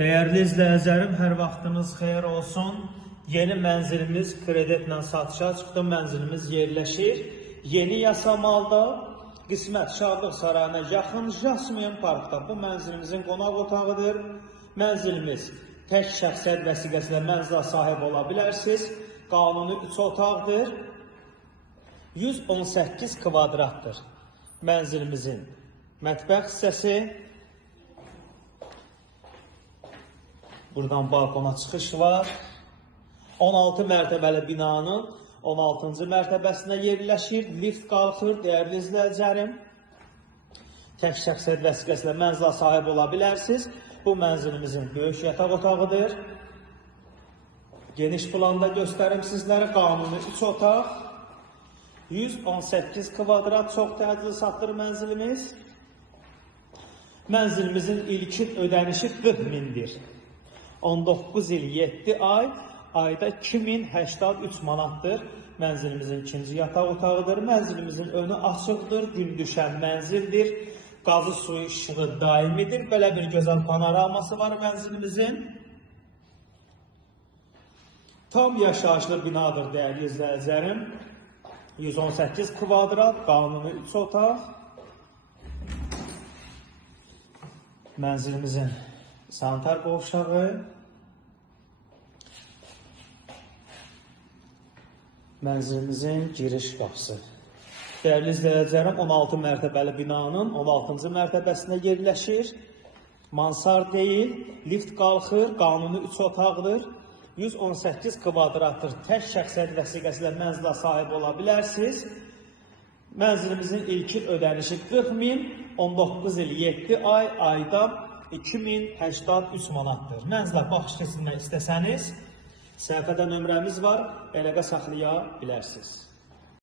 Değerli izləyicilərim, hər vaxtınız xeyir olsun. Yeni mənzilimiz kreditlə satışa çıxdı. Mənzilimiz yerləşir Yeni Yasamalda, Qismət Şadlıq Sarayına yaxın Jasmin Parkda. Bu mənzilimizin qonaq otağıdır. Mənzilimiz tək şəxsiyyət vəsiqəsilə mənzilə sahib ola bilərsiniz. Qanuni 3 otaqdır. 118 kvadratdır. Mənzilimizin mətbəx hissəsi. Buradan balkona çıxış var. 16 mərtəbəli binanın 16-cı mərtəbəsinə yerləşir. Lift qalxır, dəyərli izləyicilərim. Tək şəxsiyyət vəsiqəsilə mənzilə sahib ola bilərsiniz. Bu mənzilimizin böyük yataq otağıdır. Geniş planda göstərim sizlərə. Qanuni 3 otaq. 118 kvadrat çox təcili satılır mənzilimiz. Mənzilimizin ilkin ödənişi 40 mindir. 19 il 7 ay, ayda 2083 manatdır. Mənzilimizin ikinci yataq otağıdır. Mənzilimizin önü açıqdır, gün düşən mənzildir. Qazı suyu işığı daimidir. Belə bir gözəl panoraması var mənzilimizin. Tam yaşayışlı binadır dəyərli izləyicilərim. 118 kvadrat, qanuni 3 otaq. Mənzilimizin sanitar qovşağı. Mənzilimizin giriş qapısı. Dəyərli izləyicilərim, 16 mərtəbəli binanın 16-cı mərtəbəsinə yerləşir. Mansar deyil, lift qalxır, qanuni 3 otaqdır. 118 kvadratdır. Tək şəxsiyyət vəsiqəsilə mənzilə sahib ola bilərsiniz. Mənzilimizin ilkin ödənişi 40 min, 19 il 7 ay, ayda 2083 manatdır. Mənzilə baxış keçsinə istəsəniz, səhifədə nömrəmiz var, əlaqə saxlaya bilərsiniz.